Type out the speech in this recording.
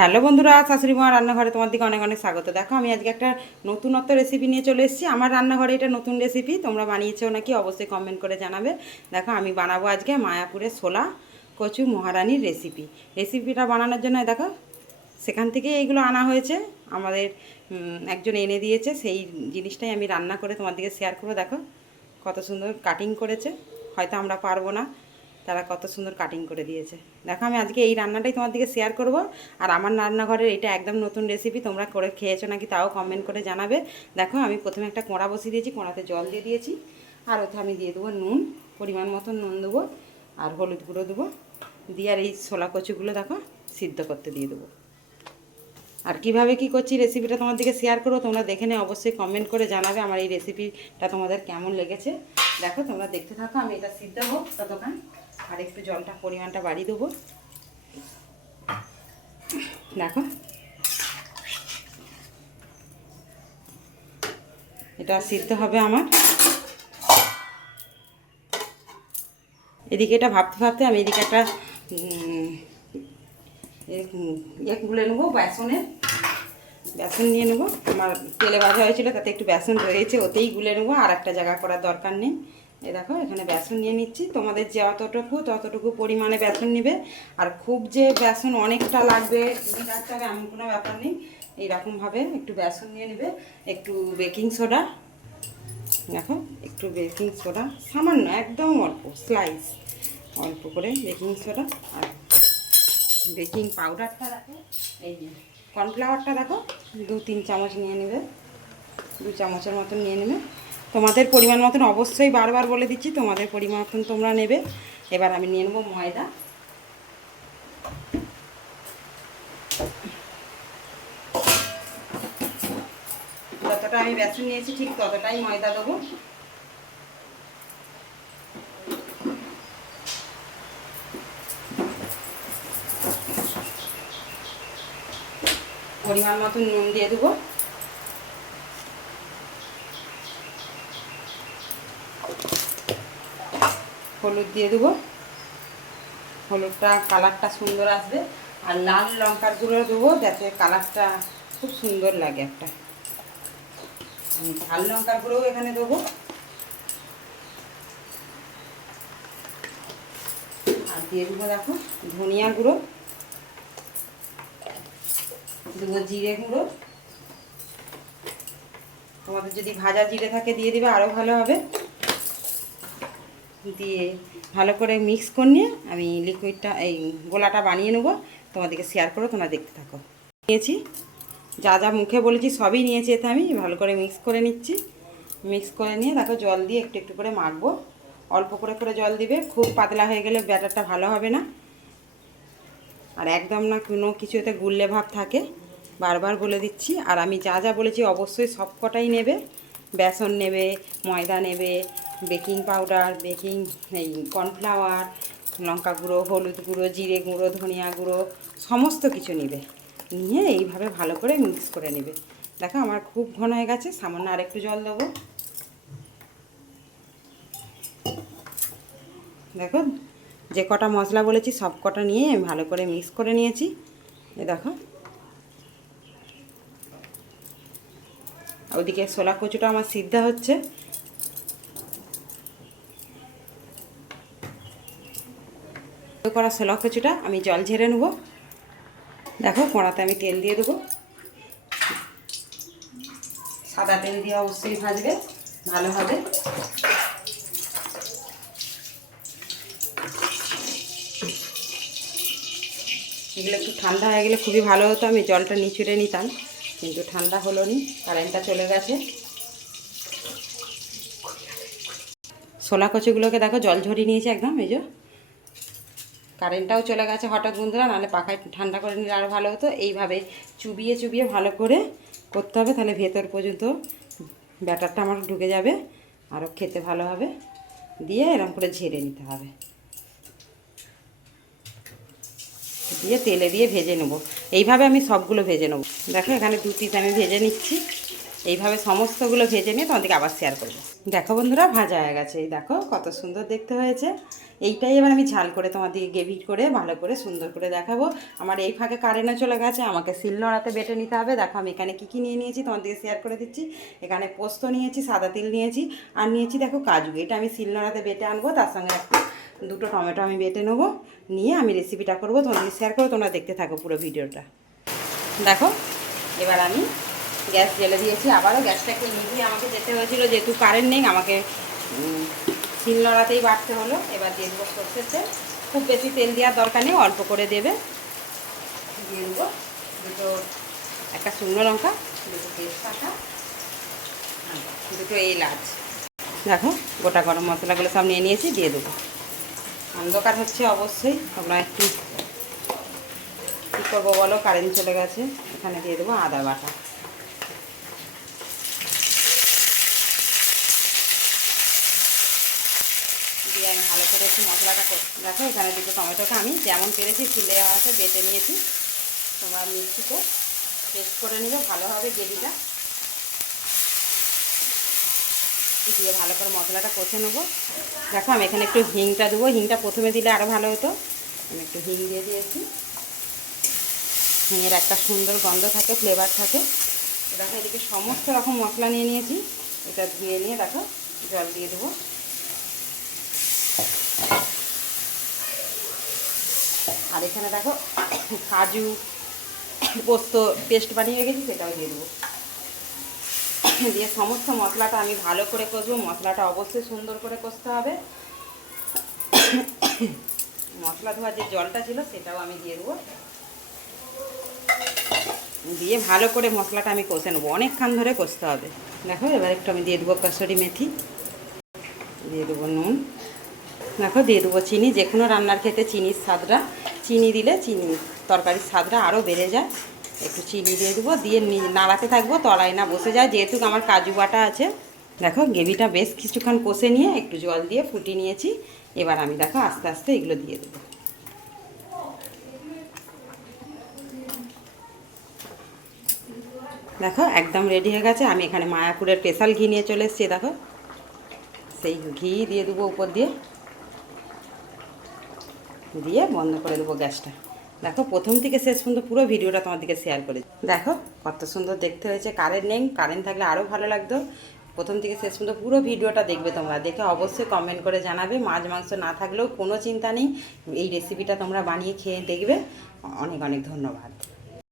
Hello বন্ধুরা, শাশুড়ি মা রান্নাঘরে তোমার দিকে অনেক অনেক স্বাগত। দেখো আমি আজকে একটা নতুনত্ব রেসিপি নিয়ে চলে এসেছি। আমার রান্নাঘরে এটা নতুন রেসিপি, তোমরা বানিয়েছো নাকি অবশ্যই কমেন্ট করে জানাবে। দেখো আমি বানাবো আজকে মায়াপুরের ছোলা কচু মহারানির রেসিপিটা বানানোর জন্য দেখো সেখান থেকে এইগুলো আনা হয়েছে, আমাদের একজন এনে দিয়েছে। সেই জিনিসটাই আমি রান্না করে তোমার দিকে শেয়ার করবো। দেখো কত সুন্দর কাটিং করেছে, হয়তো আমরা পারবো না, তারা কত সুন্দর কাটিং করে দিয়েছে। দেখো আমি আজকে এই রান্নাটাই তোমার দিকে শেয়ার করব। আর আমার রান্নাঘরের এটা একদম নতুন রেসিপি, তোমরা করে খেয়েছো নাকি তাও কমেন্ট করে জানাবে। দেখো আমি প্রথমে একটা কোঁড়া বসিয়ে দিয়েছি, কোঁড়াতে জল দিয়ে দিয়েছি, আর ওতে আমি দিয়ে দেবো নুন, পরিমাণ মতন নুন দেবো, আর হলুদ গুঁড়ো দেবো, দিয়ে আর এই ছোলা কচুগুলো দেখো সিদ্ধ করতে দিয়ে দেবো। আর কিভাবে কি করছি রেসিপিটা তোমার দিকে শেয়ার করবো, তোমরা দেখে নিয়ে অবশ্যই কমেন্ট করে জানাবে আমার এই রেসিপিটা তোমাদের কেমন লেগেছে। দেখো তোমরা দেখতে থাকো, আমি এটা সিদ্ধ হোক ততক্ষণ আর একটু জলটা পরিমাণটা বাড়িয়ে দেবো। দেখো এটা সিদ্ধ হবে আমার। এদিকে এটা ভাবতে ভাবতে আমি এদিকে একটা গুলে নেবো, বেসন নিয়ে নেবো। আমার তেলে ভাজা হয়েছিল, তাতে একটু বেসন রয়েছে, ওতেই গুলে নেবো, আর একটা জায়গা করার দরকার নেই। এই দেখো এখানে বেসন নিয়ে নিচ্ছি। তোমাদের যতটুকু ততটুকু পরিমাণে বেসন নেবে, আর খুব যে বেসন অনেকটা লাগবে রাখতে হবে এমন কোনো ব্যাপার নেই। এইরকমভাবে একটু বেসন নিয়ে নেবে, একটু বেকিং সোডা, দেখো একটু বেকিং সোডা সামান্য, একদম অল্প স্লাইস, অল্প করে বেকিং সোডা, আর বেকিং পাউডারটা দেখো, এই যে কর্নফ্লাওয়ারটা দেখো 2-3 চামচ নিয়ে নেবে, 2 চামচের মতন নিয়ে নেবে। তোমাদের পরিমাণ মতন অবশ্যই বারবার বলে দিচ্ছি, তোমাদের পরিমাণ মতন তোমরা নেবে। এবার আমি নিয়ে নেবো ময়দা। যতটা আমি বেসন নিয়েছি ঠিক ততটাই ময়দা দেবো। পরিমাণ মতন নুন দিয়ে দেবো, হলুদ দিয়ে দেবো, হলুদটা কালারটা সুন্দর আসবে, আর লাল লঙ্কার গুঁড়ো দেবো যাতে কালারটা খুব সুন্দর লাগে একটা। ঝাল লঙ্কার গুঁড়োও এখানে দেবো, আর দিয়ে দেবো দেখো ধনিয়া গুঁড়ো দেবো, জিরে গুঁড়ো, তোমাদের যদি ভাজা জিরে থাকে দিয়ে দিবে আরও ভালো হবে। দিয়ে ভালো করে মিক্স করে নিয়ে আমি লিকুইডটা এই গোলাটা বানিয়ে নেবো, তোমাদেরকে শেয়ার করো, তোমরা দেখতে থাকো। নিয়েছি যা যা মুখে বলেছি সবই নিয়েছি, এতে আমি ভালো করে মিক্স করে নিচ্ছি। মিক্স করে নিয়ে দেখো জল দিয়ে একটু একটু করে মাখবো, অল্প করে করে জল দিবে, খুব পাতলা হয়ে গেলে ব্যাটারটা ভালো হবে না, আর একদম না কোনো কিছুতে গুল্লে ভাব থাকে, বারবার বলে দিচ্ছি। আর আমি যা যা বলেছি অবশ্যই সব কটাই নেবে, বেসন নেবে, ময়দা নেবে, বেকিং পাউডার, এই কর্নফ্লাওয়ার, লঙ্কা গুঁড়ো, হলুদ গুঁড়ো, জিরে গুঁড়ো, ধনিয়া গুঁড়ো, সমস্ত কিছু নেবে, নিয়ে এইভাবে ভালো করে মিক্স করে নেবে। দেখো আমার খুব ঘন হয়ে গেছে, সামান্য আরেকটু জল দেবো। দেখো যে কটা মশলা বলেছি সব কটা নিয়ে আমি ভালো করে মিক্স করে নিয়েছি। এ দেখো ওইদিকে ছোলা কচুটা আমার সিদ্ধ হচ্ছে। করা ছোলা কচুটা আমি জল ঝেড়ে নেবো। দেখো কড়াতে আমি তেল দিয়ে দেবো, সাদা তেল দিয়ে অবশ্যই ভাজবে, ভালো হবে। এগুলো একটু ঠান্ডা হয়ে গেলে খুবই ভালো হতো, আমি জলটা নিচুড়ে নিতাম, কিন্তু ঠান্ডা হলো নি, কারেন্টটা চলে গেছে। ছোলা কচুগুলোকে দেখো জল ঝরিয়ে নিয়েছে একদম, এই যে কারেন্টটাও চলে গেছে হঠাৎ বন্ধুরা, নাহলে পাখায় ঠান্ডা করে নিলে আরও ভালো হতো। এইভাবে চুবিয়ে চুবিয়ে ভালো করে করতে হবে, তাহলে ভেতর পর্যন্ত ব্যাটারটা আমার ঢুকে যাবে, আরও খেতে ভালো হবে। দিয়ে এরকম করে ঝেড়ে নিতে হবে, দিয়ে তেলে দিয়ে ভেজে নেবো। এইভাবে আমি সবগুলো ভেজে নেবো। দেখো এখানে 2 পিস আমি ভেজে নিচ্ছি। এইভাবে সমস্তগুলো ভেজে নিয়ে তোমাদেরকে আবার শেয়ার করবো। দেখো বন্ধুরা, ভাজা হয়ে গেছে। এই দেখো কত সুন্দর দেখতে হয়েছে। এইটাই এবার আমি ঝাল করে তোমাদেরকে গ্রেভি করে ভালো করে সুন্দর করে দেখাবো। আমার এই ফাঁকে কারেন্টও চলে গেছে, আমাকে শিলনোড়াতে বেটে নিতে হবে। দেখো আমি এখানে কী কী নিয়ে নিয়েছি তোমাদেরকে শেয়ার করে দিচ্ছি। এখানে পোস্ত নিয়েছি, সাদা তিল নিয়েছি, আর নিয়েছি দেখো কাজু। এটা আমি শিলনোড়াতে বেটে আনবো, তার সঙ্গে দুটো টমেটো আমি বেটে নেবো, নিয়ে আমি রেসিপিটা করবো, তোমাদেরকে শেয়ার করবো। তোমরা দেখতে থাকো পুরো ভিডিওটা। দেখো এবার আমি গ্যাস জ্বেলে দিয়েছি। আবারও গ্যাসটাকে নিভিয়ে আমাকে যেতে হয়েছিল, যেহেতু কারেন্ট নেই আমাকে শিলনোড়াতেই বাটতে হলো। এবার দিয়ে দেবো সর্ষের তেল। খুব বেশি তেল দেওয়ার দরকার নেই, অল্প করে দেবে। দিয়ে দেবো একটা শুকনো লঙ্কা, দুটো তেজপাতা, দুটো এলাচ। দেখো গোটা গরম মশলাগুলো সব নিয়ে নিয়েছি, দিয়ে দেবো। অন্ধকার হচ্ছে অবশ্যই, তোমরা একটু কী করবো বলো, কারেন্ট চলে গেছে। এখানে দিয়ে দেবো আদা বাটা। দিয়ে আমি ভালো করে একটু মশলাটা দেখো এখানে দুটো টমেটোকে আমি যেমন পেরেছি শিলে আছে বেটে নিয়েছি। তোমরা মিক্সিতে পেস্ট করে নিবে ভালোভাবে গ্রেভিটা দিয়ে ভালো করে মশলাটা কষে নেবো। দেখো আমি এখানে একটু হিংটা দেবো, হিংটা প্রথমে দিলে আরও ভালো হতো। আমি একটু হিং দিয়ে দিয়েছি। হিঙের একটা সুন্দর গন্ধ থাকে, ফ্লেভার থাকে। দেখো এদিকে সমস্ত রকম মশলা নিয়ে নিয়েছি, এটা ধুয়ে নিয়ে দেখো জল দিয়ে দেবো। আর এখানে দেখো কাজু পোস্ত পেস্ট বানিয়ে রেখেছি, সেটাও দিয়ে দেবো। দিয়ে সমস্ত মশলাটা আমি ভালো করে কষবো। মশলাটা অবশ্যই সুন্দর করে কষতে হবে। মশলা ধোয়ার যে জলটা ছিল সেটাও আমি দিয়ে দেবো। দিয়ে ভালো করে মশলাটা আমি কষে নেবো, অনেকক্ষণ ধরে কষতে হবে। দেখো এবার একটু আমি দিয়ে দেবো কসুরি মেথি, দিয়ে দেবো নুন। দেখো দিয়ে দেবো চিনি। যে কোনো রান্নার ক্ষেত্রে চিনির স্বাদটা, চিনি দিলে তরকারির স্বাদটা আরও বেড়ে যায়। একটু চিনি দিয়ে দেবো, দিয়ে নাড়াতে থাকবো, তলায় না বসে যায়, যেহেতু আমার কাজু বাটা আছে। দেখো গ্রেভিটা বেশ কিছুক্ষণ কষে নিয়ে একটু জল দিয়ে ফুটিয়ে নিয়েছি। এবার আমি দেখো আস্তে আস্তে এগুলো দিয়ে দেবো। দেখো একদম রেডি হয়ে গেছে। আমি এখানে মায়াপুরের স্পেশাল ঘি নিয়ে চলে এসেছি। দেখো সেই ঘি দিয়ে দেবো উপর দিয়ে, দিয়ে বন্ধ করে দেবো গ্যাসটা। দেখো প্রথম থেকে শেষ পর্যন্ত পুরো ভিডিওটা তোমাদেরকে শেয়ার করে। দেখো কত সুন্দর দেখতে হয়েছে। কারেন্ট নেই, কারেন্ট থাকলে আরও ভালো লাগতো। প্রথম থেকে শেষ পর্যন্ত পুরো ভিডিওটা দেখবে তোমরা, দেখে অবশ্যই কমেন্ট করে জানাবে। মাছ মাংস না থাকলেও কোনো চিন্তা নেই, এই রেসিপিটা তোমরা বানিয়ে খেয়ে দেখবে। অনেক অনেক ধন্যবাদ।